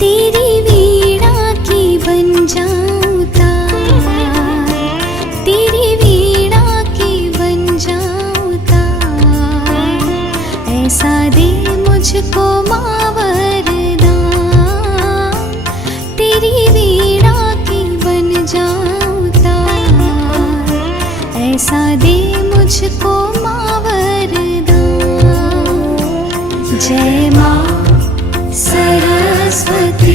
तेरी वीणा की बन जाऊं तार, तेरी वीणा की बन जाऊं तार। ऐसा दे मुझको माँ वरदान, तेरी वीणा की बन जाऊं तार। ऐसा दे मुझको माँ वरदान। जय माँ सरस्वती।